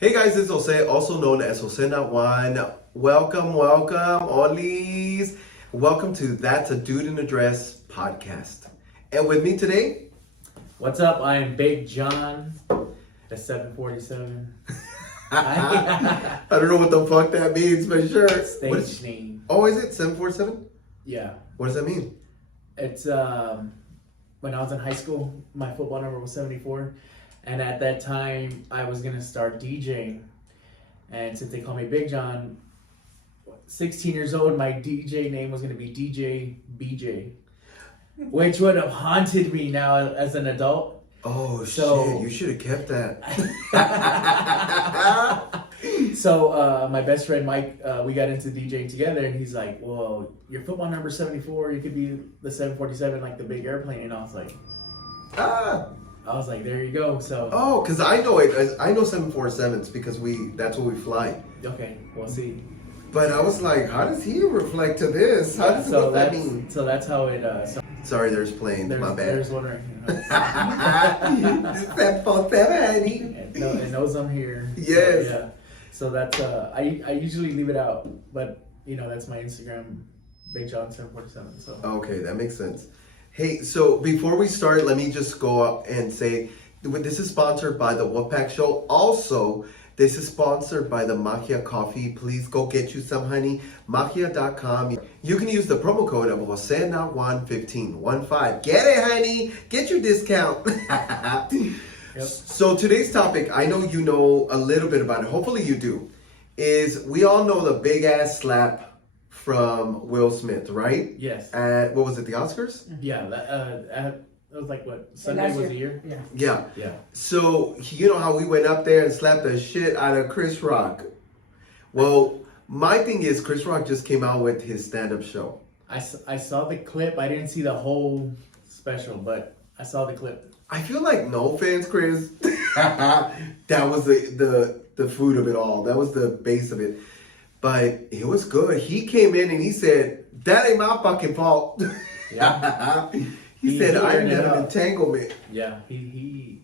Hey guys, it's Jose, also known as Jose Not One. Welcome, Olis. Welcome to That's a Dude in a Dress podcast. And with me today, What's up? I am Big John, the 747. I don't know what the fuck that means, but sure. Stage name. Oh, is it 747? Yeah. What does that mean? It's when I was in high school, my football number was 74. And at that time, I was going to start DJing. And since they call me Big John, 16 years old, my DJ name was going to be DJ BJ. Which would have haunted me now as an adult. Oh, So- shit. You should have kept that. So my best friend Mike, we got into DJing together, and he's like, "Well, your football number 74. You could be the 747, like the big airplane." And I was like, "There you go." So Oh, because I know it. I know 747s because that's what we fly. okay, we'll see. But I was like, how does he reflect to this? How does what that mean? So that's how it. Sorry, there's planes. My bad. There's one right here. 747, honey. It knows I'm here. Yes. So, yeah. So that's I usually leave it out, but that's my Instagram, Big John 747. So Okay, that makes sense. Hey, so before we start, let me just go up and say this is sponsored by the Wolfpack Show. Also, this is sponsored by the Magia Coffee. Please go get you some, honey. Magia.com. You can use the promo code of JoseNot15. 15. Get it, honey. Get your discount. Yep. So today's topic, I know you know a little bit about it. Hopefully you do. Is we all know the big ass slap from Will Smith, right? Yes. At what was it, the Oscars? Yeah, that was like what Sunday was a year. Yeah. Yeah. So you know how we went up there and slapped the shit out of Chris Rock. Well, my thing is Chris Rock just came out with his stand-up show. I saw the clip. I didn't see the whole special, but I saw the clip. I feel like, no offense, Chris, that was the fruit of it all. That was the base of it. But it was good. He came in and he said, "That ain't my fucking fault." Yeah. He said, "I had an entanglement." Yeah, he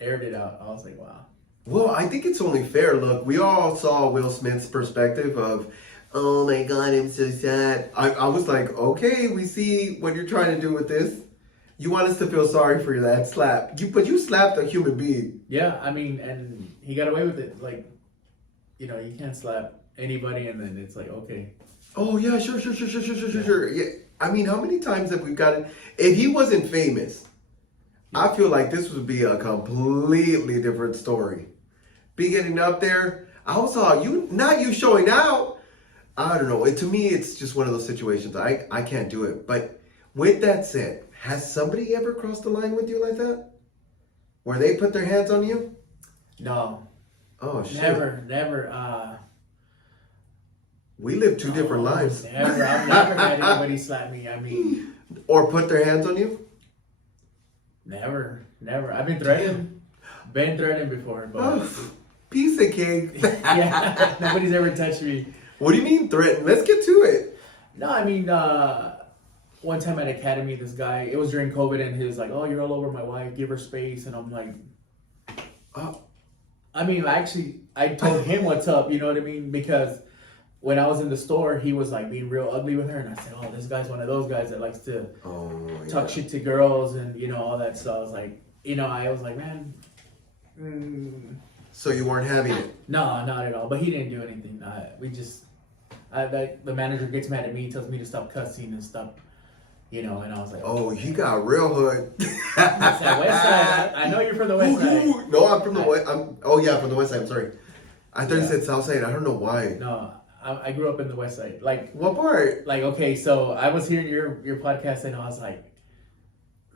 aired it out. I was like, wow. Well, I think it's only fair. Look, we all saw Will Smith's perspective of, "Oh my God, I'm so sad." I was like, okay, we see what you're trying to do with this. You want us to feel sorry for that slap. But you slapped a human being. Yeah, I mean, and he got away with it. Like, you can't slap anybody, and then it's like, okay. Oh, yeah, sure. Yeah. I mean, how many times have we gotten... If he wasn't famous, I feel like this would be a completely different story. Be getting up there, I was all, not you showing out. I don't know. To me, it's just one of those situations. I can't do it. But with that said, has somebody ever crossed the line with you like that? Where they put their hands on you? No. Oh, shit. Never. We live two different lives. Never. I've never had anybody slap me. I mean, Or put their hands on you? never. I've been threatened. Been threatened before, but Oh, piece of cake. yeah, nobody's ever touched me. What do you mean threatened? Let's get to it. No, I mean, one time at Academy, this guy, it was during COVID, and he was like, "Oh, you're all over my wife, give her space." And I'm like, Oh, I mean, I told him what's up, you know what I mean? Because when I was in the store, he was like being real ugly with her, and I said, "Oh, this guy's one of those guys that likes to talk shit to girls and all that." So I was like, man. So you weren't having it? No, not at all. But he didn't do anything. The manager gets mad at me, tells me to stop cussing and stuff, and I was like, Oh, he got real hood. I said, West Side. I know you're from the West Side. No, I'm from the West. From the West Side. I'm sorry. I thought you said South Side. I don't know why. No, I grew up in the West Side. Like, What part? like, okay, so I was hearing your podcast, and I was like,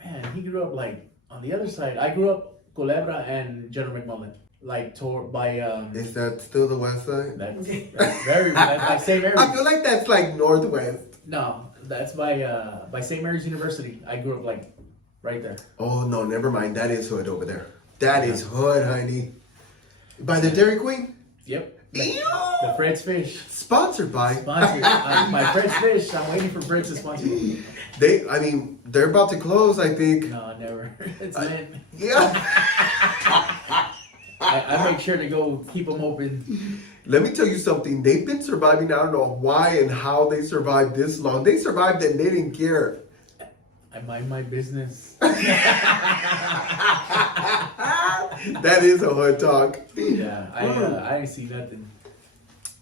man, he grew up like on the other side. I grew up Culebra and General McMullen, like by Is that still the West Side? that's very by St. Mary's. I feel like that's like Northwest. No, that's by St. Mary's University. I grew up like right there. Oh, no, never mind. That is hood over there. That is hood, honey. By the Dairy Queen? Yep. Ew. The Fred's Fish. Sponsored by. Sponsored. My Fred's Fish. I'm waiting for Fred to sponsor me. They're about to close, I think. No, never. It's lit. Yeah. I make sure to go keep them open. Let me tell you something. They've been surviving. I don't know why and how they survived this long. They survived and they didn't care. I mind my business. That is a hood talk. Yeah, I ain't see nothing.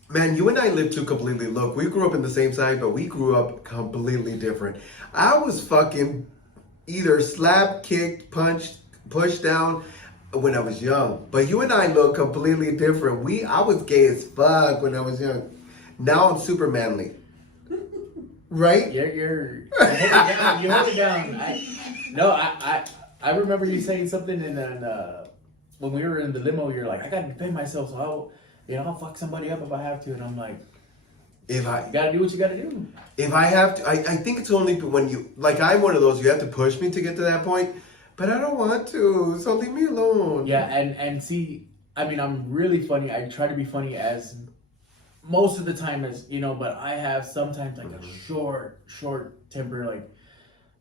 Man, you and I lived two completely. Look, we grew up in the same side, but we grew up completely different. I was fucking either slapped, kicked, punched, pushed down when I was young. But you and I look completely different. I was gay as fuck when I was young. Now I'm super manly. Right? You hold it down. I remember you saying something and then when we were in the limo, you're like, I gotta defend myself, so I'll fuck somebody up if I have to. And I'm like, you gotta do what you gotta do. If I have to, I think it's only when you, like I'm one of those, you have to push me to get to that point, but I don't want to, so leave me alone. Yeah, and see, I mean, I'm really funny. I try to be funny as most of the time as, but I have sometimes like a short temper, like,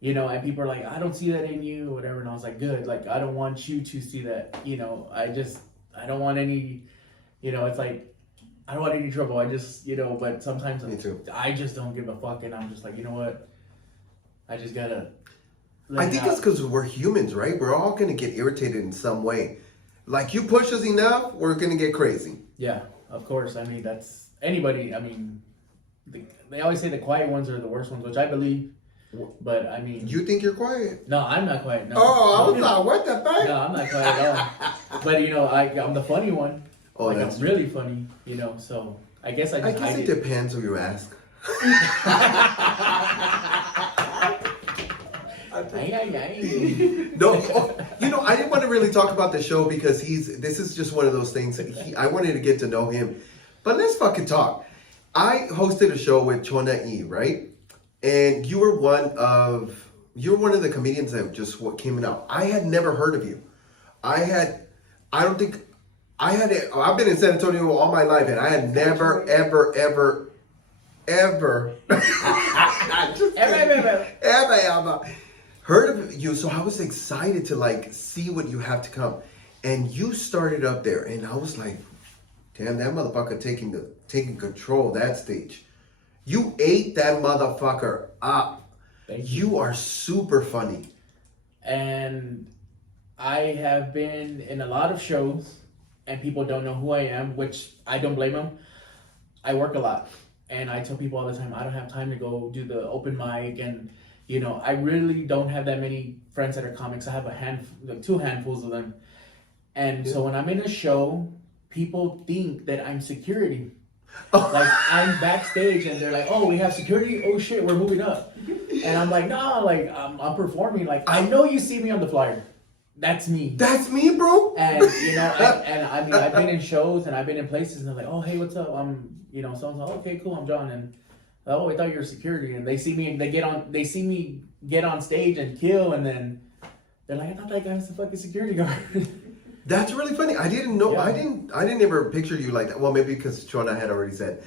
and people are like, I don't see that in you or whatever. And I was like, good. Like, I don't want you to see that, I don't want any, it's like, I don't want any trouble. I just, but sometimes Me too. I just don't give a fuck. And I'm just like, you know what? I just gotta. I think it's because we're humans, right? We're all going to get irritated in some way. Like, you push us enough, we're going to get crazy. Yeah, of course. I mean, that's anybody. I mean, they always say the quiet ones are the worst ones, which I believe. But I mean, you think you're quiet? No, I'm not quiet. No. Oh, I was like, what the fuck? No, I'm not quiet at all. But I'm the funny one. Oh, like, that's I'm really funny. So I guess I guess it depends who you ask. No, I didn't want to really talk about the show because this is just one of those things. I wanted to get to know him, but let's fucking talk. I hosted a show with Chona E, right? And you were one of the comedians that just came out. I had never heard of you. I've been in San Antonio all my life, and I had never, ever heard of you. So I was excited to see what you have to come. And you started up there, and I was like, damn, that motherfucker taking control of that stage. You ate that motherfucker up. Thank you. You are super funny. And I have been in a lot of shows, and people don't know who I am, which I don't blame them. I work a lot, and I tell people all the time, I don't have time to go do the open mic, and I really don't have that many friends that are comics. I have two handfuls of them, and so when I'm in a show, people think that I'm security. Like, I'm backstage and they're like, oh, we have security, oh shit, we're moving up. And I'm like, no, like I'm performing. Like, I know you see me on the flyer. That's me. That's me, bro. And I mean, I've been in shows and I've been in places and they're like, oh, hey, what's up? Someone's like, okay, cool, I'm John. And oh, I thought you were security. And they see me get on stage and kill, and then they're like, I thought that guy was the fucking security guard. That's really funny. I didn't know. Yeah. I didn't ever picture you like that. Well, maybe because Chona had already said,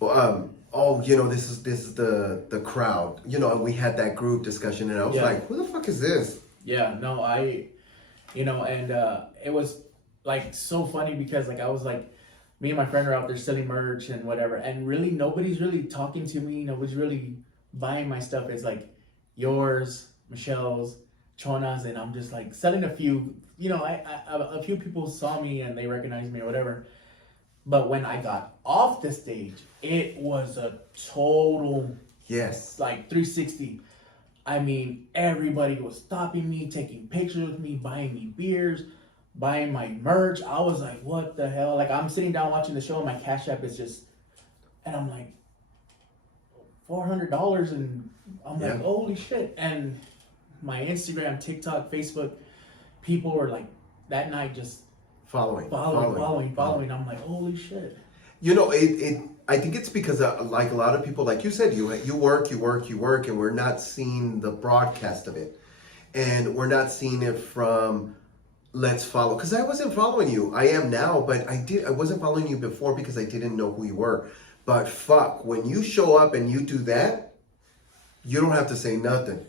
this is the crowd. And we had that group discussion, and I was like, who the fuck is this? Yeah, no, and it was like so funny because I was like, me and my friend are out there selling merch and whatever, and really nobody's really talking to me. Nobody's really buying my stuff. It's like yours, Michelle's, Chona's, and I'm just like selling a few. A few people saw me and they recognized me or whatever. But when I got off the stage, it was a total 360. I mean, everybody was stopping me, taking pictures with me, buying me beers, buying my merch. I was like, what the hell? Like, I'm sitting down watching the show and my Cash App is just, and I'm like, $400, and I'm like, holy shit. And my Instagram, TikTok, Facebook, people were like, that night just following. I'm like, holy shit. I think it's because like a lot of people, like you said, you work, and we're not seeing the broadcast of it, and we're not seeing it from let's follow. Because I wasn't following you. I am now, but I wasn't following you before because I didn't know who you were. But fuck, when you show up and you do that, you don't have to say nothing.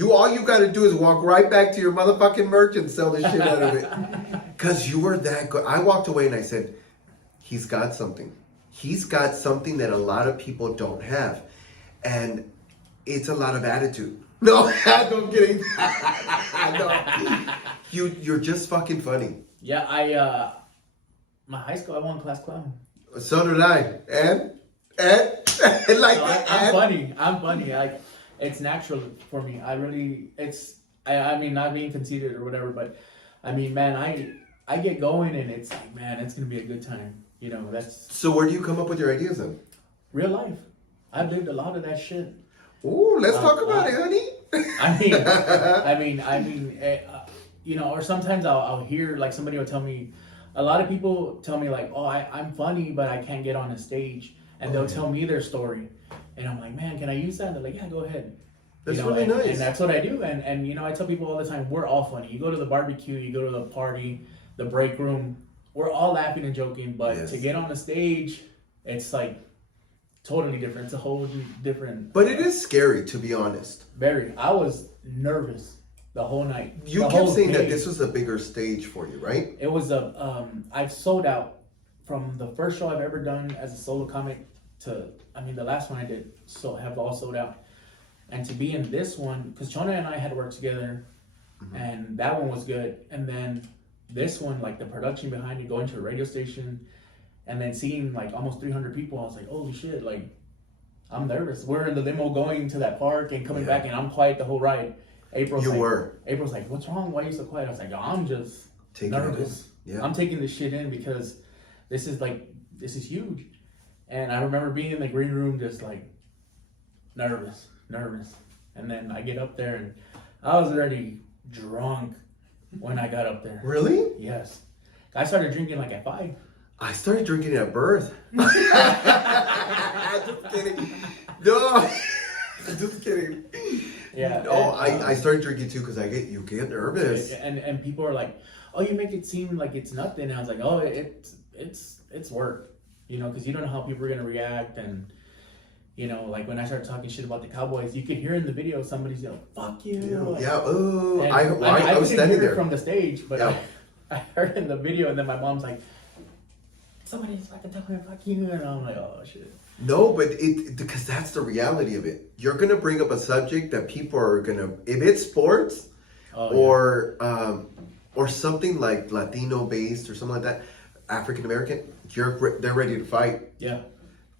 All you got to do is walk right back to your motherfucking merch and sell the shit out of it. Because you were that good. I walked away and I said, he's got something. He's got something that a lot of people don't have. And it's a lot of attitude. No, I'm kidding. No. You're just fucking funny. Yeah, my high school, I won class clown. So did I. And like, So I'm funny. Like, it's natural for me. I mean, not being conceited or whatever, but I mean, man, I get going and it's like, man, it's gonna be a good time. You know, that's. So where do you come up with your ideas then? Real life. I've lived a lot of that shit. Ooh, let's talk about it, honey. I mean, you know, or sometimes I'll hear like somebody will tell me. A lot of people tell me like, oh, I'm funny, but I can't get on a stage, and they'll tell me their story, and I'm like, man, can I use that? And they're like, yeah, go ahead. That's really nice. And that's what I do. And you know, I tell people all the time, we're all funny. You go to the barbecue, you go to the party, the break room, we're all laughing and joking. But to get on the stage, it's like totally different. It's a whole different. But it is scary, to be honest. Very. I was nervous the whole night. You kept saying that this was a bigger stage for you, right? It was I've sold out from the first show I've ever done as a solo comic to, I mean, the last one I did, so have all sold out. And to be in this one, because Chona and I had worked together, and that one was good. And then this one, like the production behind it, going to a radio station, and then seeing like almost 300 people, I was like, holy shit, like, I'm nervous. We're in the limo going to that park and coming back, and I'm quiet the whole ride. April's like, what's wrong? Why are you so quiet? I was like, I'm just nervous. Yeah. I'm taking this shit in because this is huge. And I remember being in the green room just like nervous. And then I get up there and I was already drunk when I got up there. Really? Yes. I started drinking like at 5. I started drinking at birth. Just kidding. No. Just kidding. Yeah. No, I started drinking too because you get nervous. And people are like, oh, you make it seem like it's nothing. And I was like, oh, it's work. You know, because you don't know how people are gonna react. And you know, like when I started talking shit about the Cowboys, you could hear in the video somebody's yelling, "Fuck you!" Yeah. Oh, I was standing there from the stage, but I heard in the video, and then my mom's like, "Somebody's fucking telling me fuck you," and I'm like, "Oh shit." No, but because that's the reality of it. You're gonna bring up a subject that people are gonna, if it's sports, or something like Latino based or something like that, African American, they're ready to fight. Yeah.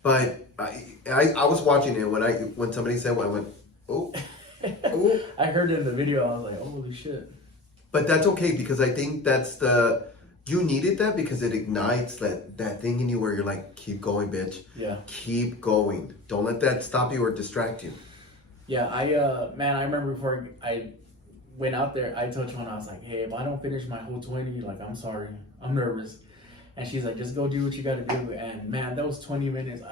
But I was watching it when somebody said, I went, oh. I heard it in the video. I was like, holy shit. But that's okay because I think you needed that because it ignites that thing in you where you're like, keep going, bitch. Yeah. Keep going. Don't let that stop you or distract you. Yeah, I remember before I went out there, I told Chona, I was like, hey, if I don't finish my whole 20, like, I'm sorry. I'm nervous. And she's like, just go do what you got to do. And man, that was 20 minutes.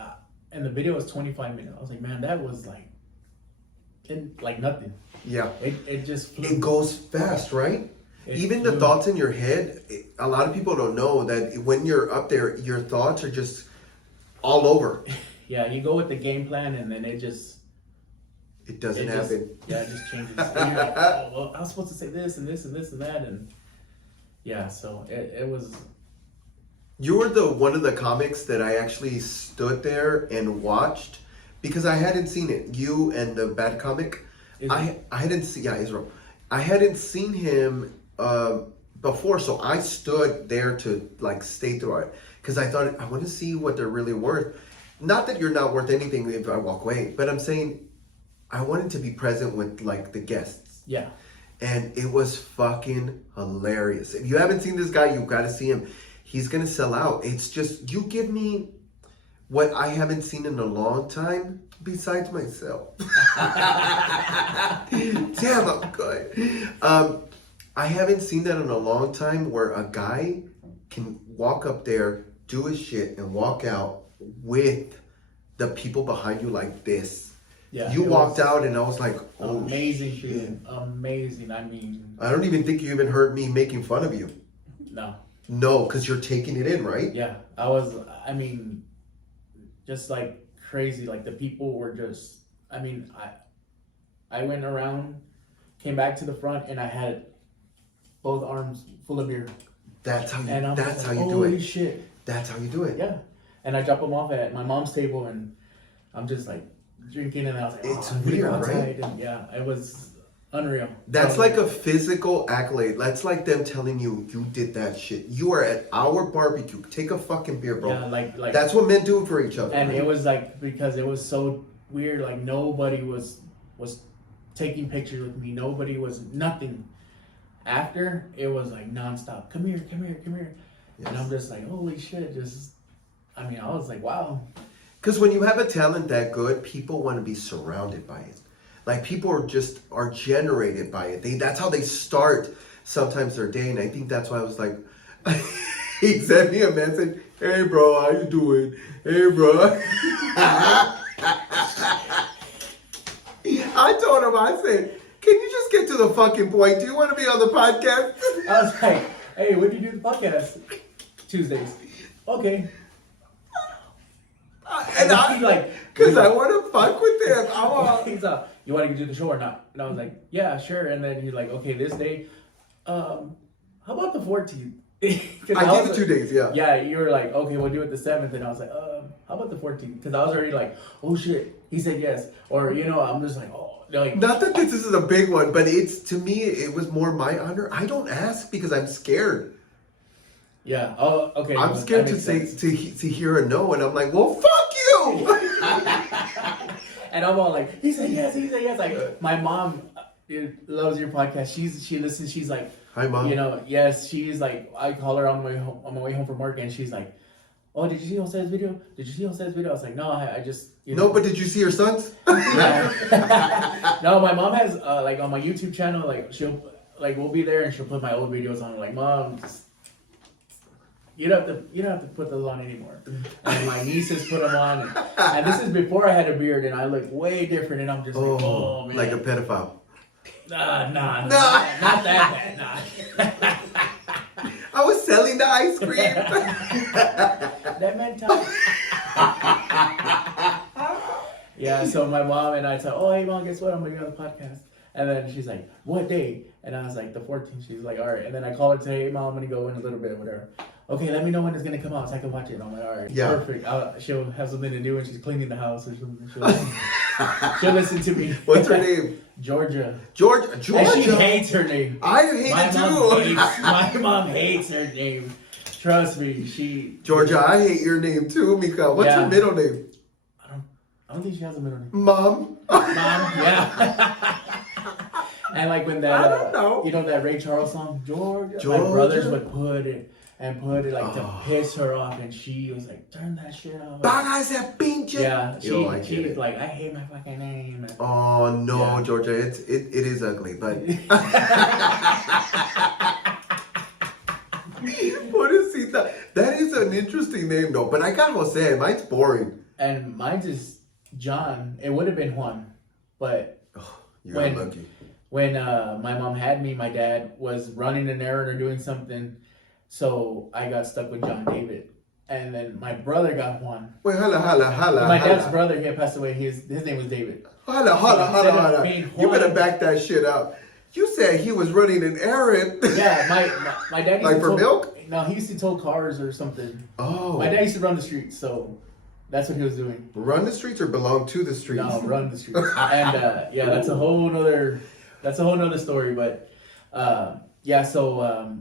And the video was 25 minutes. I was like, man, that was like nothing. Yeah. It just flew. It goes fast, right? Even the thoughts in your head, a lot of people don't know that when you're up there, your thoughts are just all over. Yeah, you go with the game plan and then it doesn't happen. It just changes. And you're like, oh, well, I was supposed to say this and this and this and that. And yeah, so it was. You were one of the comics that I actually stood there and watched because I hadn't seen it. You and the bad comic. I hadn't seen. Yeah, Israel. I hadn't seen him before, so I stood there to like stay through it because I thought I want to see what they're really worth. Not that you're not worth anything if I walk away, but I'm saying I wanted to be present with like the guests. Yeah. And it was fucking hilarious. If you haven't seen this guy, you've got to see him. He's gonna sell out. It's just you give me what I haven't seen in a long time besides myself. Damn, I'm good. I haven't seen that in a long time where a guy can walk up there, do his shit, and walk out with the people behind you like this. Yeah, you walked out and I was like, oh, amazing feeling. Amazing. I mean, I don't even think you even heard me making fun of you. No, because you're taking it in, right? Yeah, just like crazy. Like the people were just, I went around came back to the front, and I had both arms full of beer. That's how you. And I'm That's like, how you do holy it. shit. That's how you do it. Yeah. And I drop them off at my mom's table, and I'm just like drinking, and I was like, It's I'm gonna go weird, outside. right? And yeah, it was unreal. That's like a physical accolade. That's like them telling you did that shit. You are at our barbecue. Take a fucking beer, bro. Yeah, like That's what men do for each other. and right? it was like, because it was so weird, like nobody was taking pictures with me. Nobody was nothing. After, it was like nonstop. Come here. Yes. And I'm just like, holy shit, I was like, wow. Because when you have a talent that good, people want to be surrounded by it. Like people are generated by it. That's how they start sometimes their day. And I think that's why I was like, he sent me a message. Hey bro, how you doing? Hey bro. I told him, I said, can you just get to the fucking point? Do you want to be on the podcast? I was like, hey, when do you do the podcast? Tuesdays. Okay. And He's like, because I want to fuck with him. I want. he's you want to do the show or not? And I was like, yeah, sure. And then he's like, okay, this day, how about the 14th? I gave it 2 days, yeah. Yeah, you were like, okay, we'll do it the 7th. And I was like, how about the 14th? Because I was already like, oh shit, he said yes. Or, I'm just like, oh. Like, Not that this is a big one, but to me, it was more my honor. I don't ask because I'm scared. yeah, oh, okay. I'm scared to say, to hear a no, and I'm like, well, fuck you! And I'm all like, he said yes. Like, my mom loves your podcast. She listens. She's like, Hi, Mom. Yes, she's like, I call her on my way home from work, and she's like, oh, did you see Jose's video? I was like, no, I just, No, but did you see your sons? Yeah. No, my mom has, like, on my YouTube channel, like, we'll be there, and she'll put my old videos on. Like, Mom, you don't have to put those on anymore. And my nieces put them on, and this is before I had a beard, and I look way different, and I'm just like, oh man, like a pedophile. Nah, not that bad, nah. I was selling the ice cream. That meant time. Yeah, so my mom and I said, oh, hey, Mom, guess what? I'm going to be on the podcast. And then she's like, what day? And I was like, the 14th. She's like, all right. And then I called her today, hey, Mom, I'm going to go in a little bit, whatever. Okay, let me know when it's going to come out so I can watch it. And I'm like, all right, yeah. Perfect. She'll have something to do when she's cleaning the house or something. She'll listen to me. What's her name? Georgia. Georgia. And she hates her name. I hate it too. My mom hates her name. Trust me, Georgia, I hate your name too, Mika. What's her middle name? I don't think she has a middle name. Mom. Yeah. And like when that, I don't know. That Ray Charles song, Georgia. My brothers would put it like to piss her off, and she was like, turn that shit off. Yeah, she's like, I hate my fucking name. Oh no, yeah. Georgia, it is ugly, but what is he? That is an interesting name though. But I got Jose. Mine's boring. And mine's is John. It would have been Juan, but you're unlucky. When my mom had me, my dad was running an errand or doing something, so I got stuck with John David. And then my brother got Juan. Wait, holla. My dad's brother, he had passed away. His name was David. Holla. You better back that shit up. You said he was running an errand. Yeah, my dad used like for milk? No, he used to tow cars or something. Oh. My dad used to run the streets, so that's what he was doing. Run the streets or belong to the streets? No, run the streets. And yeah, that's a whole nother story. But yeah, so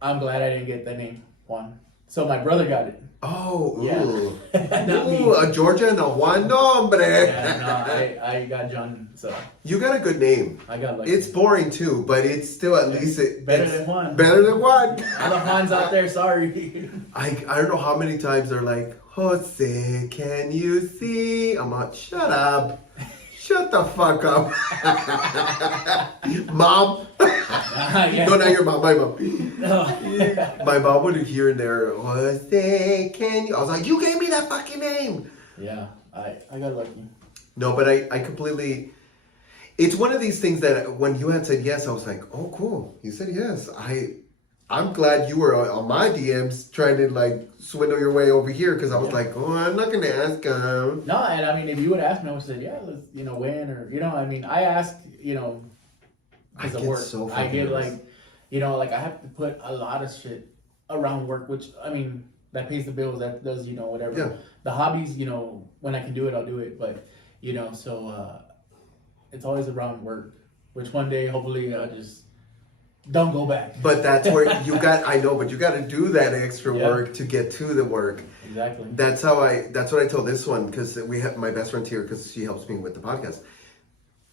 I'm glad I didn't get the name Juan. So my brother got it. Oh, yeah. Ooh, a Georgia and a Juan nombre. Yeah, no, I got John. So you got a good name. I got lucky. It's boring too, but it's still at least better than Juan. Better than Juan. All the Juans out there, sorry. I don't know how many times they're like, Jose, can you see? I'm like, shut up. Shut the fuck up. Mom. Yeah. No, not your mom, my mom. No. My mom would hear in there, Jose, can you? I was like, you gave me that fucking name. Yeah, I got lucky. No, but I completely, it's one of these things that when you had said yes, I was like, oh, cool. You said yes. I'm glad you were on my DMs trying to like swindle your way over here because I was like, oh, I'm not going to ask him. No, and I mean, if you would ask me, I would have said, yeah, let's, when or, I mean, I asked, because of get work. so I get nervous. like, like I have to put a lot of shit around work, which I mean that pays the bills. That does whatever. Yeah. The hobbies, when I can do it, I'll do it. But so it's always around work. Which one day, hopefully, I'll just don't go back. But that's where you got. I know, but you got to do that extra Yeah. work to get to the work. Exactly. That's what I told this one, because we have my best friend's here because she helps me with the podcast.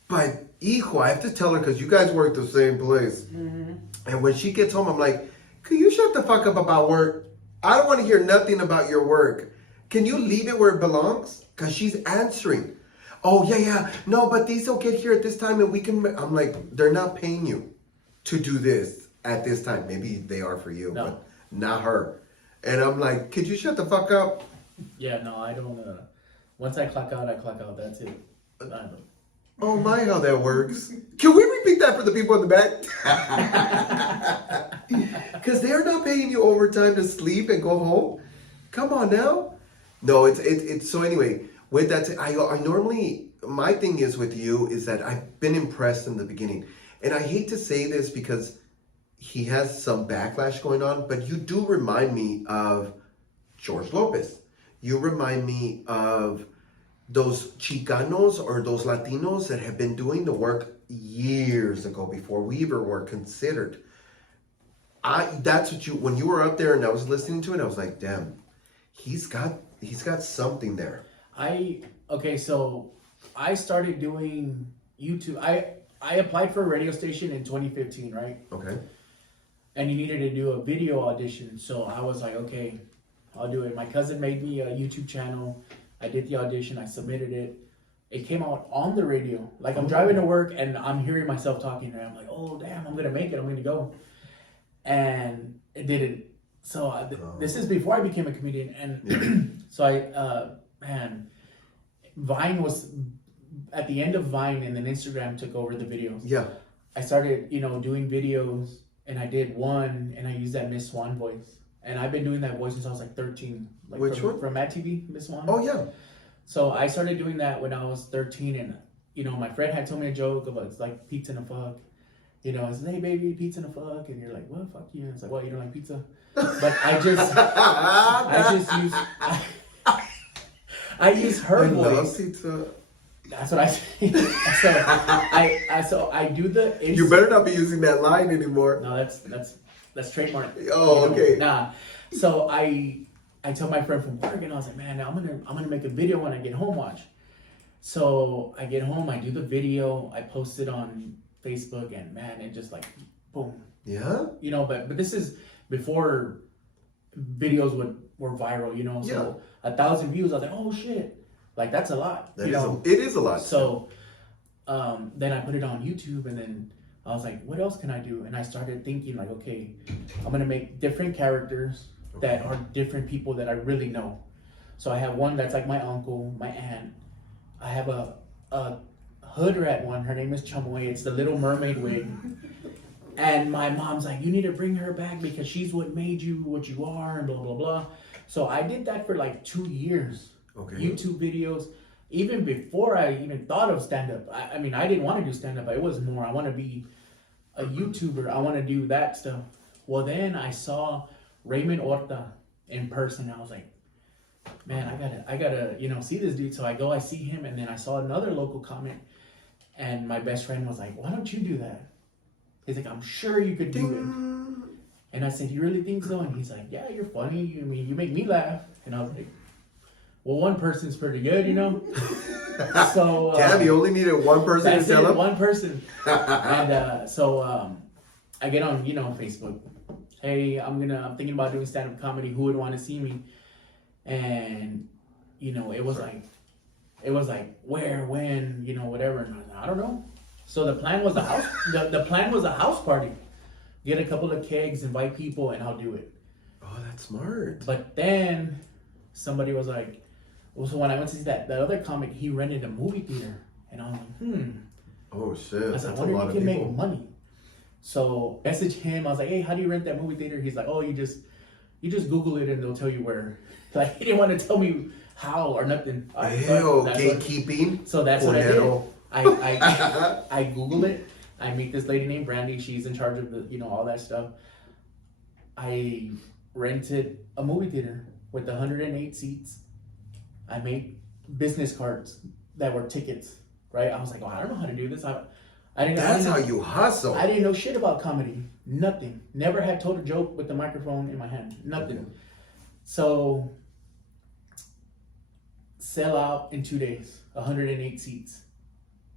But hijo, I have to tell her, because you guys work the same place. Mm-hmm. And when she gets home, I'm like, can you shut the fuck up about work? I don't want to hear nothing about your work. Can you leave it where it belongs? Because she's answering. Oh, yeah. No, but these will get here at this time and we can... I'm like, they're not paying you to do this at this time. Maybe they are for you, No. but not her. And I'm like, could you shut the fuck up? Yeah, no, I don't. Once I clock out, I clock out. That's it. I don't. Oh my, how that works. Can we repeat that for the people in the back? Because they're not paying you overtime to sleep and go home. Come on now. No, it's so anyway, with that, I normally, my thing is with you is that I've been impressed in the beginning. And I hate to say this because he has some backlash going on, but you do remind me of George Lopez. You remind me of those Chicanos or those Latinos that have been doing the work years ago before we even were considered. That's what when you were up there and I was listening to it, I was like, damn, he's got something there. So I started doing YouTube. I applied for a radio station in 2015, right? Okay. And you needed to do a video audition. So I was like, okay, I'll do it. My cousin made me a YouTube channel. I did the audition. I submitted it. It came out on the radio. Like I'm driving to work and I'm hearing myself talking and I'm like, oh, damn, I'm going to make it. I'm going to go. And it didn't. So this is before I became a comedian. And so Vine was at the end of Vine and then Instagram took over the videos. Yeah. I started, doing videos and I did one and I used that Miss Swan voice. And I've been doing that voice since I was like 13. Like Which one? From Mad TV, Miss Swan. Oh, yeah. So I started doing that when I was 13 and, my friend had told me a joke about it's like pizza and a fuck. It's hey baby, pizza and a fuck. And you're like, well, fuck you. And it's like, well, you don't like pizza? But I use her voice. I love pizza. That's what I say. So I do the. You better not be using that line anymore. No, that's trademark. Oh, okay. Nah. So I tell my friend from work and I was like, man, I'm gonna make a video when I get home. Watch. So I get home, I do the video, I post it on Facebook, and man, it just like boom. Yeah. But this is before videos were viral. So 1,000 views. I was like, oh shit. Like that's a lot. It is a lot. So then I put it on YouTube and then I was like, what else can I do? And I started thinking like, okay, I'm going to make different characters that are different people that I really know. So I have one that's like my uncle, my aunt. I have a hood rat one. Her name is Chamoy. It's the Little Mermaid wig. And my mom's like, you need to bring her back because she's what made you what you are and blah, blah, blah. So I did that for like 2 years. Okay. YouTube videos, even before I even thought of stand-up. I mean, I didn't want to do stand-up. It was more, I want to be a YouTuber. I want to do that stuff. Well, then I saw Raymond Horta in person. I was like, man, I gotta, see this dude. So I see him, and then I saw another local comic, and my best friend was like, why don't you do that? He's like, I'm sure you could do it. And I said, you really think so? And he's like, yeah, you're funny. I mean, you make me laugh. And I was like, well, one person's pretty good, So damn, you only needed one person to tell him? One person. And so I get on, Facebook. Hey, I'm thinking about doing stand-up comedy. Who would want to see me? And it was like where, when, whatever. And I don't know. So the plan was the plan was a house party. Get a couple of kegs, invite people, and I'll do it. Oh, that's smart. But then somebody was like, so when I went to see that other comic, he rented a movie theater, and I was like, Oh shit! I was like, I wonder if he can make money. So message him. I was like, hey, how do you rent that movie theater? He's like, oh, you just Google it and they'll tell you where. Like he didn't want to tell me how or nothing. Gatekeeping. So that's what I did. I Googled it, I meet this lady named Brandy. She's in charge of the, all that stuff. I rented a movie theater with 108 seats. I made business cards that were tickets, right? I was like, oh, I don't know how to do this. I didn't. That's how you hustle. I didn't know shit about comedy. Nothing. Never had told a joke with the microphone in my hand. Nothing. Okay. So, sell out in 2 days. 108 seats,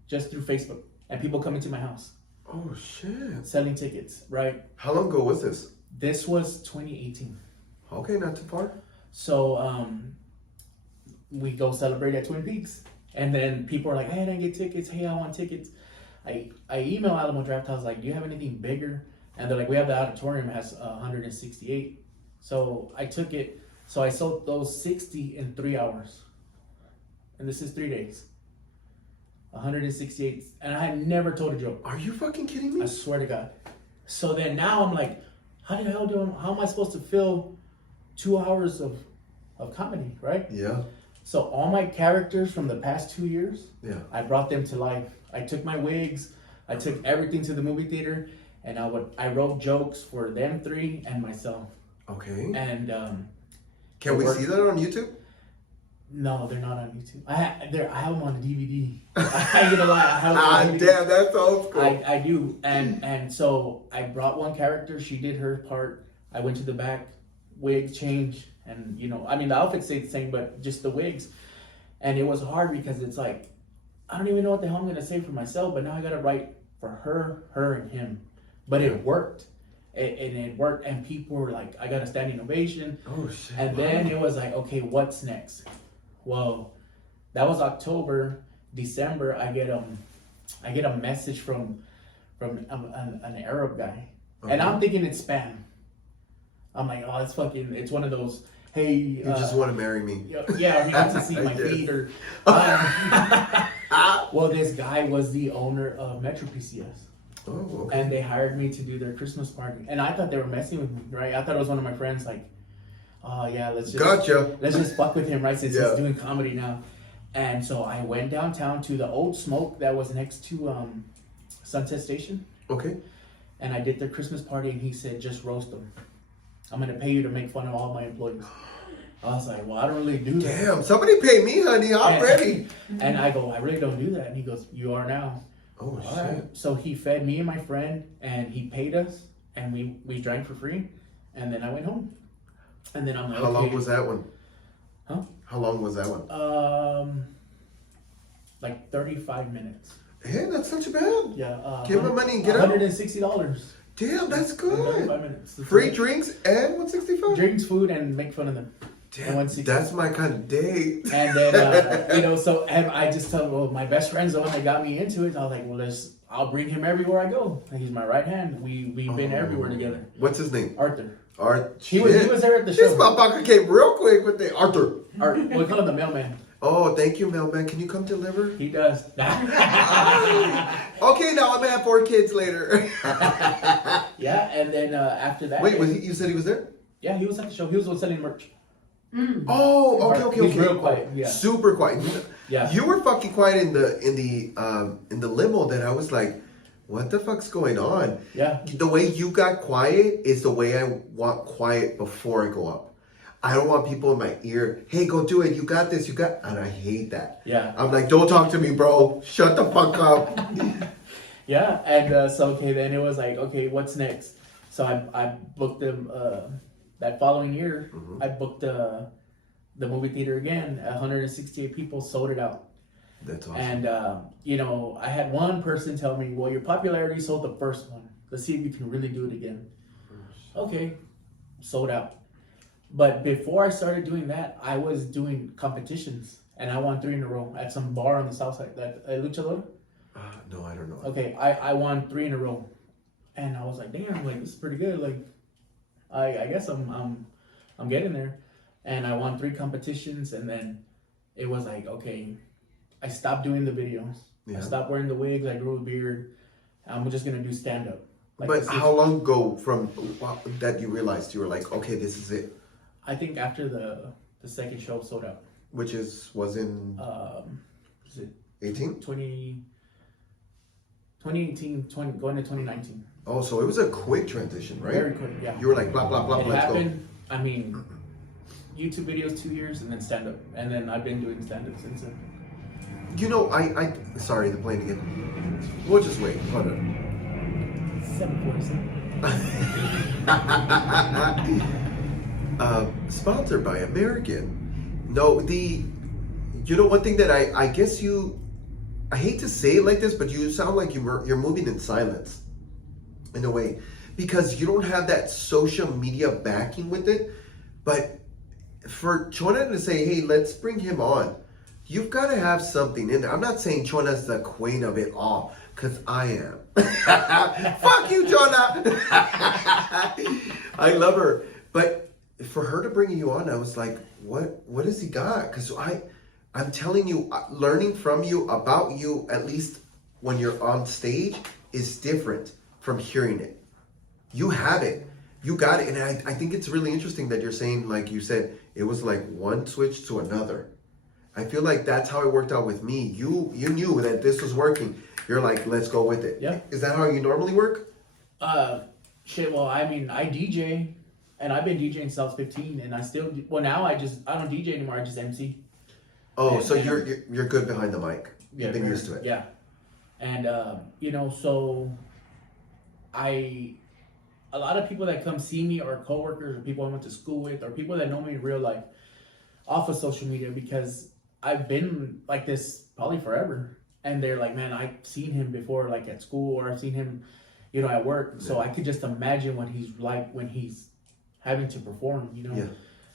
just through Facebook, and people coming to my house. Oh shit! Selling tickets, right? How long ago was this? This was 2018. Okay, not too far. So, we go celebrate at Twin Peaks, and then people are like, "Hey, I didn't get tickets. Hey, I want tickets." I email Alamo Draft House like, "Do you have anything bigger?" And they're like, "We have the auditorium has 168." So I took it. So I sold those 60 in 3 hours, and this is 3 days. 168, and I had never told a joke. Are you fucking kidding me? I swear to God. So then now I'm like, how am I supposed to fill 2 hours of comedy, right? Yeah. So all my characters from the past 2 years, Yeah. I brought them to life. I took my wigs, I took everything to the movie theater, and I wrote jokes for them three and myself. Okay. And Can we see that on YouTube? no, they're not on YouTube. I have them on DVD. I get a lot. I have them Ah, on DVD. damn, that's old school. I do, and so I brought one character. She did her part. I went to the back, wig change, and the outfit stayed the same, but just the wigs. And it was hard because it's like, I don't even know what the hell I'm gonna say for myself, but now I gotta write for her, and him. But it worked, and it worked, and people were like, I got a standing ovation. Oh shit. And then it was like, okay, what's next? Well, that was October. December, I get a message from an Arab guy, and I'm thinking it's spam. I'm like, oh, it's one of those. Hey, You just want to marry me. Yeah, he wants to see my feet or. Well, this guy was the owner of Metro PCS. Oh, okay. And they hired me to do their Christmas party, and I thought they were messing with me, right? I thought it was one of my friends, like, oh yeah, let's just fuck with him, right? Since he's doing comedy now. And so I went downtown to the old Smoke that was next to Sunset Station. Okay. And I did their Christmas party, and he said, just roast them. I'm gonna pay you to make fun of all my employees. I was like, well, I don't really do that. Damn, somebody pay me, honey. I'm ready. And I go, I really don't do that. And he goes, you are now. Oh All shit. right. So he fed me and my friend, and he paid us, and we drank for free, and then I went home. And then I'm like, How long was that one? Huh? How long was that one? Like 35 minutes. Hey, that's not too bad. Yeah. Give him money and get out. $160. Damn, that's good. 35 minutes. Free drinks and 165. Drinks, food, and make fun of them. Damn, that's my kind of day. And then so I just tell him, well, my best friend's the one that got me into it. I was like, well, I'll bring him everywhere I go. He's my right hand. We've been everywhere together. What's his name? Arthur. He was there at the show. This motherfucker came real quick with the Arthur. We call him the mailman. Oh, thank you, mailman. Can you come deliver? He does. Okay, now I'm gonna have 4 kids later. Yeah, and then after that. Wait, you said he was there? Yeah, he was at the show. He was the one selling merch. Oh, okay. He's real quiet. Yeah. Super quiet. Yeah. You were fucking quiet in the limo. That I was like, what the fuck's going on? Yeah. The way you got quiet is the way I want quiet before I go up. I don't want people in my ear. Hey, go do it. You got this. And I hate that. Yeah. I'm like, don't talk to me, bro. Shut the fuck up. Yeah, and so then it was like, okay, what's next? So I booked them that following year. I booked the movie theater again. 168 people, sold it out. That's awesome. And I had one person tell me, well, your popularity sold the first one. Let's see if you can really do it again. Okay, sold out. But before I started doing that, I was doing competitions, and I won 3 in a row at some bar on the south side. That Luchador? No, I don't know. Okay, I won 3 in a row, and I was like, damn, like this is pretty good. Like, I guess I'm getting there, and I won 3 competitions, and then it was like, okay, I stopped doing the videos. Yeah. I stopped wearing the wigs. I grew a beard. I'm just gonna do stand up. Like, but how long ago from that you realized you were like, okay, this is it? I think after the second show sold out. Which was in is it 18? 20 2018, going to 2019. Oh, so it was a quick transition, right? Very quick, yeah. You were like, blah, blah, blah, It let's happened, I mean, YouTube videos 2 years and then stand-up. And then I've been doing stand-up since then. go. You know, I sorry, the plane again. We'll just wait. Hold on. 747. Sponsored by American. No, one thing that I guess I hate to say it like this, but you sound like you're moving in silence, in a way, because you don't have that social media backing with it. But for Chona to say, hey, let's bring him on, you've got to have something in there. I'm not saying Chona's the queen of it all, because I am. Fuck you, Chona. I love her. But for her to bring you on, I was like, what has he got? Because I'm telling you, learning from you, about you, at least when you're on stage, is different from hearing it. You have it. You got it. And I think it's really interesting that you're saying, like you said, it was like one switch to another. I feel like that's how it worked out with me. You knew that this was working. You're like, let's go with it. Yeah. Is that how you normally work? Well, I mean, I DJ, and I've been DJing since I was 15, and now I don't DJ anymore, I just MC. Oh, so you're good behind the mic. Yeah, You've been used to it. Yeah. And, so a lot of people that come see me are coworkers or people I went to school with or people that know me in real life off of social media, because I've been like this probably forever. And they're like, man, I've seen him before, like at school, or I've seen him, at work. So I could just imagine what he's like when he's having to perform, Yeah.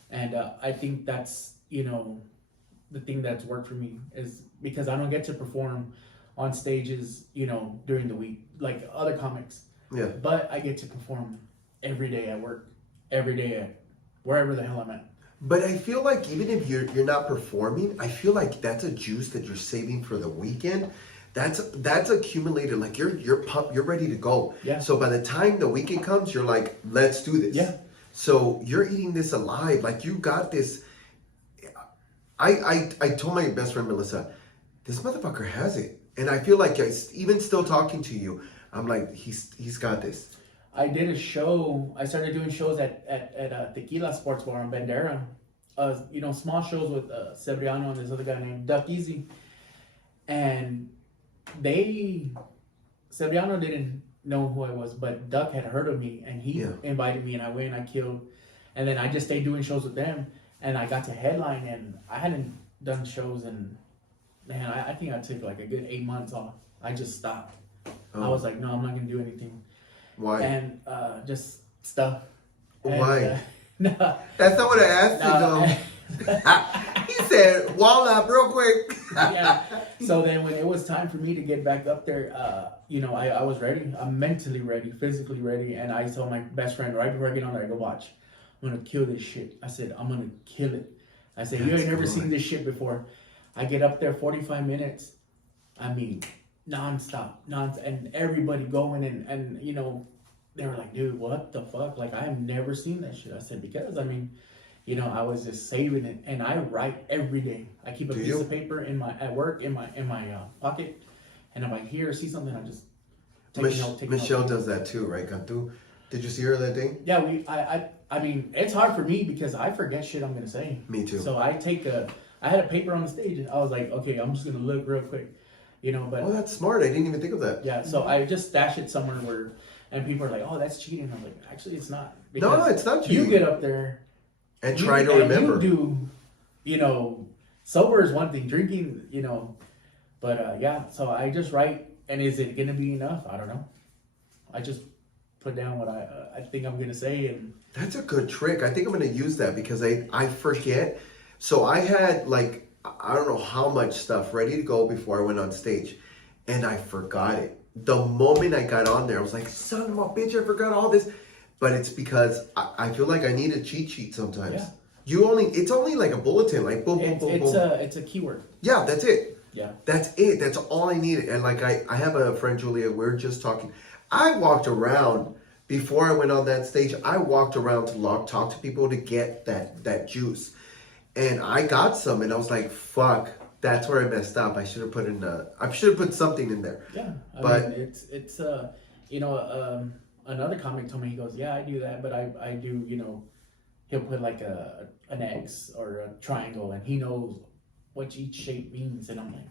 And I think that's, the thing that's worked for me is because I don't get to perform on stages, during the week like other comics. Yeah. But I get to perform every day at work, every day at wherever the hell I'm at. But I feel like even if you're not performing, I feel like that's a juice that you're saving for the weekend. That's accumulated. Like you're pumped, you're ready to go. Yeah. So by the time the weekend comes, you're like, let's do this. Yeah. So you're eating this alive. Like you got this. I told my best friend Melissa, this motherfucker has it. And I feel like even still talking to you, I'm like, he's got this. I did a show. I started doing shows at Tequila Sports Bar in Bandera. Small shows with Cebriano and this other guy named Duck Easy. And Cebriano didn't know who I was, but Duck had heard of me and he invited me and I went and I killed. And then I just stayed doing shows with them and I got to headline and I hadn't done shows and man, I think I took like a good 8 months off. I just stopped. Oh. I was like, no, I'm not going to do anything. Why? And just stuff. Why? No. That's not what I asked you, though. He said, wall up real quick. Yeah. So then when it was time for me to get back up there, I was ready. I'm mentally ready, physically ready. And I told my best friend right before I get on there, I go, watch, I'm going to kill this shit. I said, I'm going to kill it. I said, you ain't never seen this shit before. I get up there 45 minutes. I mean, nonstop, and everybody going and they were like, dude, what the fuck? Like, I have never seen that shit. I said, because I mean, I was just saving it, and I write every day. I keep a piece of paper at work in my pocket, and if I hear or see something, I just take it out. Michelle does that too, right, Cantu? Did you see her that day? Yeah, I mean, it's hard for me because I forget shit I'm gonna say. Me too. So I had a paper on the stage, and I was like, okay, I'm just gonna look real quick. But oh, that's smart. I didn't even think of that. Yeah, so I just stash it somewhere and people are like, oh, that's cheating. I'm like, actually, it's not. No, it's not cheating. You get up there and try to remember. You do, sober is one thing, drinking, but yeah. So I just write, and is it gonna be enough? I don't know. I just put down what I think I'm gonna say, and that's a good trick. I think I'm gonna use that because I forget. So I had like, I don't know how much stuff ready to go before I went on stage, and I forgot it. The moment I got on there, I was like, son of a bitch, I forgot all this. But it's because I feel like I need a cheat sheet sometimes. Yeah. It's only like a bulletin, like boom, boom, boom, boom. It's a keyword. Yeah, that's it. Yeah. That's it. That's all I needed. And like I have a friend, Julia, we're just talking. I walked around before I went on that stage. I walked around to talk to people to get that juice. And I got some, and I was like, fuck, That's where I messed up. I should have put something in there. Yeah, But- I mean, it's another comic told me, he goes, yeah, I do that, but I do, he'll put like an X or a triangle, and he knows what each shape means, and I'm like,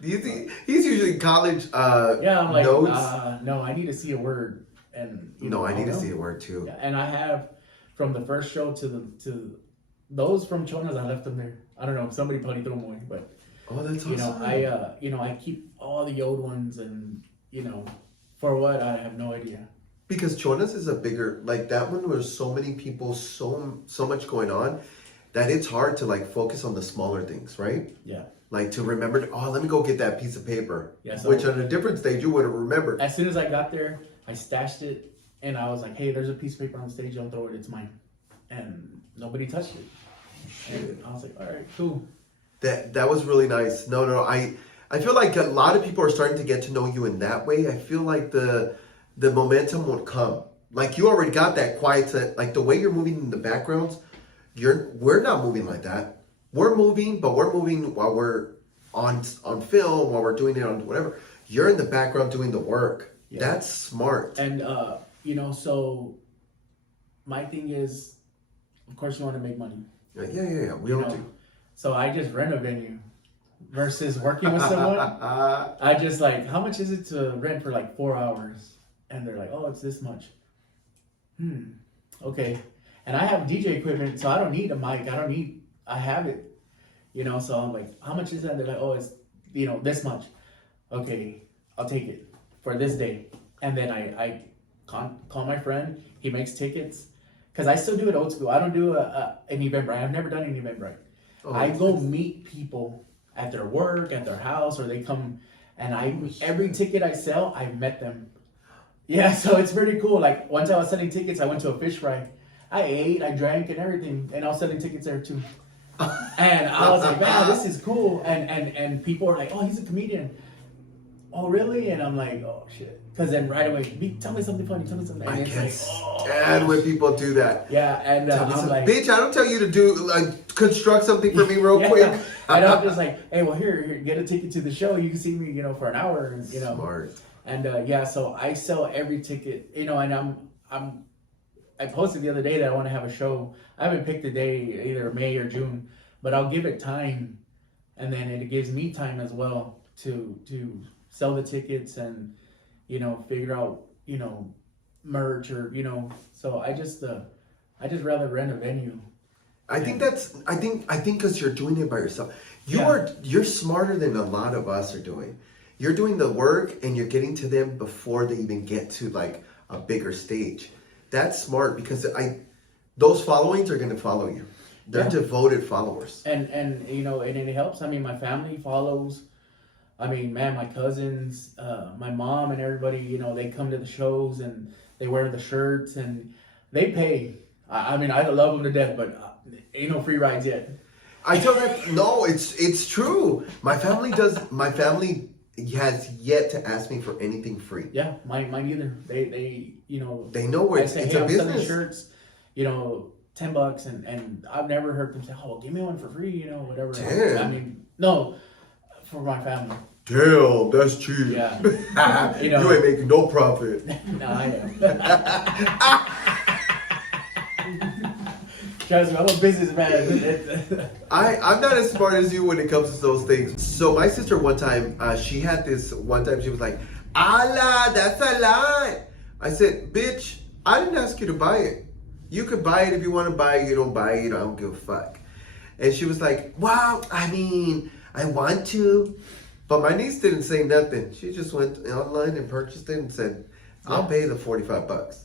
Do you think he's usually in college? yeah, I'm like, notes. no, I need to see a word, and I need to know. see a word too. Yeah, and I have from the first show to those from Chonas, I left them there. I don't know, somebody probably threw them away, but Oh, that's awesome. I keep all the old ones, and for what, I have no idea. Because Chonas is a bigger, like that one where so many people, so much going on, that it's hard to like focus on the smaller things, right? Yeah. Like to remember, let me go get that piece of paper. Yeah, so which on a different stage you would have remembered. As soon as I got there, I stashed it, and I was like, hey, there's a piece of paper on stage, don't throw it, it's mine. And nobody touched it. And I was like, all right, cool. That was really nice. No, I feel like a lot of people are starting to get to know you in that way. I feel like the momentum won't come. Like you already got that quiet set, like the way you're moving in the backgrounds, we're not moving like that. We're moving, but we're moving while we're on film, while we're doing it on whatever. You're in the background doing the work. Yeah. That's smart. And so my thing is, of course you want to make money. Yeah. We all do. So I just rent a venue versus working with someone. I just like, how much is it to rent for like 4 hours? And they're like, oh, it's this much. Okay. And I have DJ equipment, so I don't need a mic. I have it. So I'm like, how much is that? They're like, oh, it's, this much. Okay, I'll take it for this day. And then I call my friend. He makes tickets. Because I still do it old school. I don't do an Eventbrite. I've never done an Eventbrite. Oh, I go meet people at their work, at their house, or they come, and every ticket I sell, I met them. Yeah, so it's pretty cool. Like once I was selling tickets, I went to a fish fry. I ate, I drank, and everything, and I was selling tickets there too. And I was like, man, this is cool. And people are like, oh, he's a comedian. Oh, really? And I'm like, oh shit. Because then right away, tell me something funny. Tell me something. And I can't stand when people do that. Yeah, and I'm like, bitch, I don't tell you to do like construct something for me real quick. And I'm just like, hey, well here, get a ticket to the show. You can see me, for an hour. And, Smart. And so I sell every ticket, and I posted the other day that I want to have a show. I haven't picked a day, either May or June, but I'll give it time, and then it gives me time as well to sell the tickets and figure out merch or So I just rather rent a venue. I think because you're doing it by yourself. You're smarter than a lot of us are doing. You're doing the work and you're getting to them before they even get to like a bigger stage. That's smart because those followings are going to follow you. They're devoted followers. And it helps. I mean, my family follows. I mean, man, my cousins, my mom and everybody, they come to the shows and they wear the shirts and they pay. I mean, I love them to death, but ain't no free rides yet. I tell them, no, it's true. My family has yet to ask me for anything free. Yeah, mine either. They they know where it's a business. Selling shirts, $10, and I've never heard them say, "Oh, give me one for free," whatever. Damn. I mean, no, for my family. Damn, that's cheap. Yeah, you ain't making no profit. No, I am. Trust me, I'm a businessman. I'm not as smart as you when it comes to those things. So my sister one time, she was like, "Allah, that's a lie." I said, "Bitch, I didn't ask you to buy it. You could buy it if you want to buy it. You don't buy it. I don't give a fuck." And she was like, "Well, I mean, I want to." But my niece didn't say nothing. She just went online and purchased it and said, "I'll pay the $45."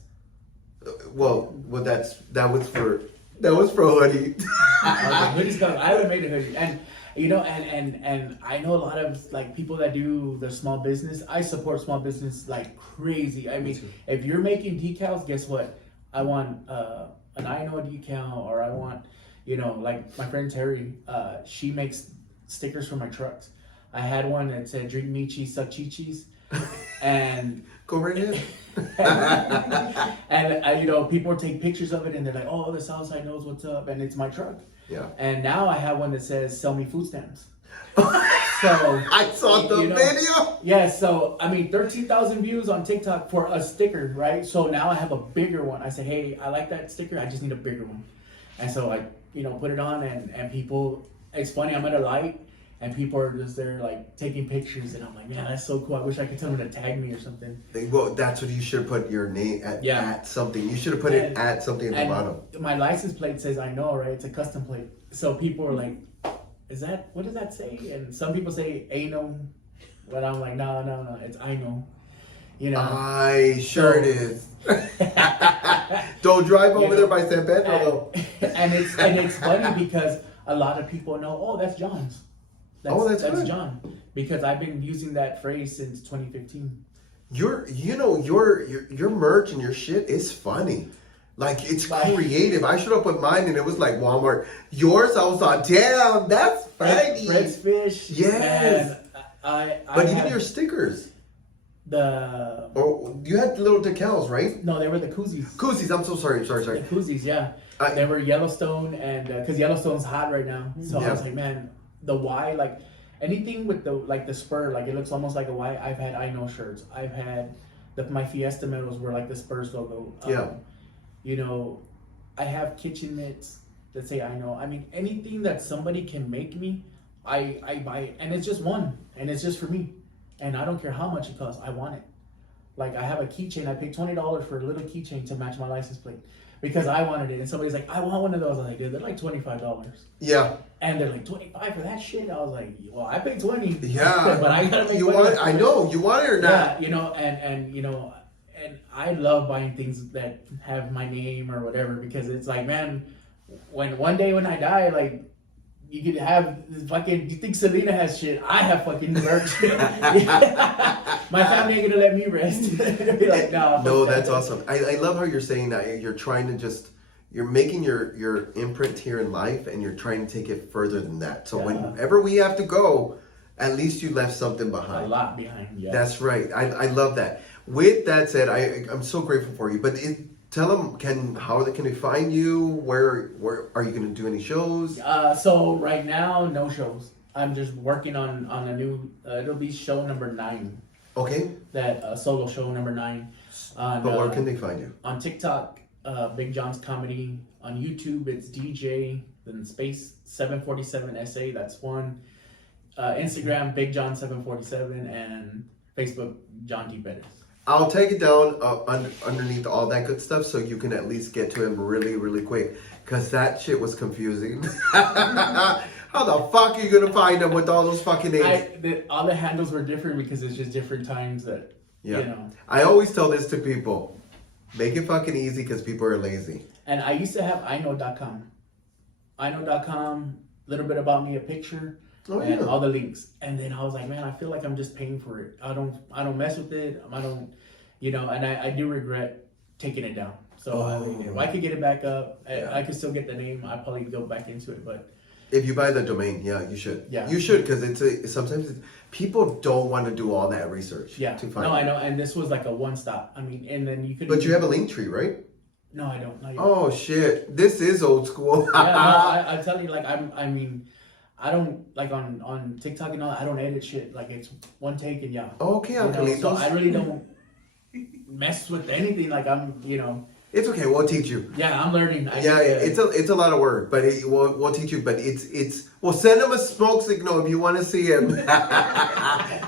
Well, that was for hoodie. Hoodie's coming. I haven't made a hoodie, and and I know a lot of like people that do their small business. I support small business like crazy. I mean, if you're making decals, guess what? I want an I know decal, or I want like my friend Terry. She makes stickers for my trucks. I had one that said "Drink me cheese, suck chi-chis," And Go right ahead. and people take pictures of it and they're like, oh, the Southside knows what's up, and it's my truck. Yeah. And now I have one that says sell me food stamps. So I saw the video. Yeah, so 13,000 views on TikTok for a sticker, right? So now I have a bigger one. I say, hey, I like that sticker, I just need a bigger one. And so I put it on, and people, it's funny, I'm at a light and people are just there like taking pictures, and I'm like, man, that's so cool. I wish I could tell them to tag me or something. Well, that's what you should have put your name at something. You should have put it at something at the bottom. My license plate says I know, right? It's a custom plate. So people are like, what does that say? And some people say Ano, but I'm like, no, it's I know. It is. Don't drive over there by San Pedro. And it's funny because a lot of people know, oh, that's John's. That's John, because I've been using that phrase since 2015. Your merch and your shit is funny. Like, it's creative. I showed up with mine and it was like Walmart. Yours, I was on, damn, that's funny. Fred's Fish. Yes. But even your stickers. You had the little decals, right? No, they were the koozies. Koozies, I'm so sorry. The koozies, yeah. They were Yellowstone, and because Yellowstone's hot right now. So I was like, man, the Y, like anything with the spur, like it looks almost like a Y. I've had I know shirts. I've had my Fiesta medals were like the Spurs logo. I have kitchen mitts that say I know. Anything that somebody can make me, I buy it, and it's just one, and it's just for me, and I don't care how much it costs. I want it. Like, I have a keychain. I paid $20 for a little keychain to match my license plate because I wanted it. And somebody's like, I want one of those. I was like, dude, they're like $25. Yeah. And they're like, $25 for that shit? I was like, well, I paid $20. Yeah. But I gotta make you want it. I know. You want it or not? Yeah, and I love buying things that have my name or whatever, because it's like, man, one day when I die, like, you could have fucking, you think Selena has shit? I have fucking merch. My family ain't gonna let me rest. Be like, no, that's awesome. I love how you're saying that you're trying to you're making your imprint here in life, and you're trying to take it further than that. So whenever we have to go, at least you left something behind. A lot behind, yeah. That's right. I love that. With that said, I'm so grateful for you. But tell them, how can they find you? Where are you going to do any shows? So right now, no shows. I'm just working on a new. It'll be show number 9. Okay. That solo show number 9. But where can they find you? On TikTok, Big John's Comedy. On YouTube, it's DJ then space 747 SA. That's one. Instagram, Big John 747, and Facebook, John D. Bettis. I'll take it down underneath all that good stuff so you can at least get to him really, really quick. Because that shit was confusing. How the fuck are you going to find him with all those fucking names? All the handles were different because it's just different times that, I always tell this to people. Make it fucking easy because people are lazy. And I used to have iknow.com. iknow.com, a little bit about me, a picture. All the links, and then I was like, man, I feel like I'm just paying for it. I don't mess with it. I don't, and I do regret taking it down. So if I could get it back up, I could still get the name. I'd probably go back into it. But if you buy the domain, you should. Yeah, you should, because sometimes people don't want to do all that research. Yeah, to find I know, and this was like a one stop. And then you could. But you have a link tree, right? No, I don't. Not yet. Oh shit! This is old school. I'm telling you, like I don't, like on TikTok and all, I don't edit shit. Like, it's one take and Okay, so I really don't mess with anything. Like, It's okay. We'll teach you. Yeah, I'm learning. It's a lot of work, but we'll teach you. But we'll send him a smoke signal if you want to see him.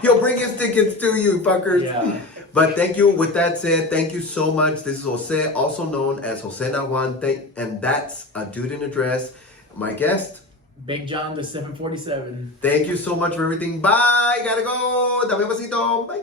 He'll bring his tickets to you, fuckers. Yeah. But thank you. With that said, thank you so much. This is Jose, also known as Jose Nahuan, and that's a dude in a dress. My guest, Big John, the 747. Thank you so much for everything. Bye. Gotta go. Dame un besito. Bye.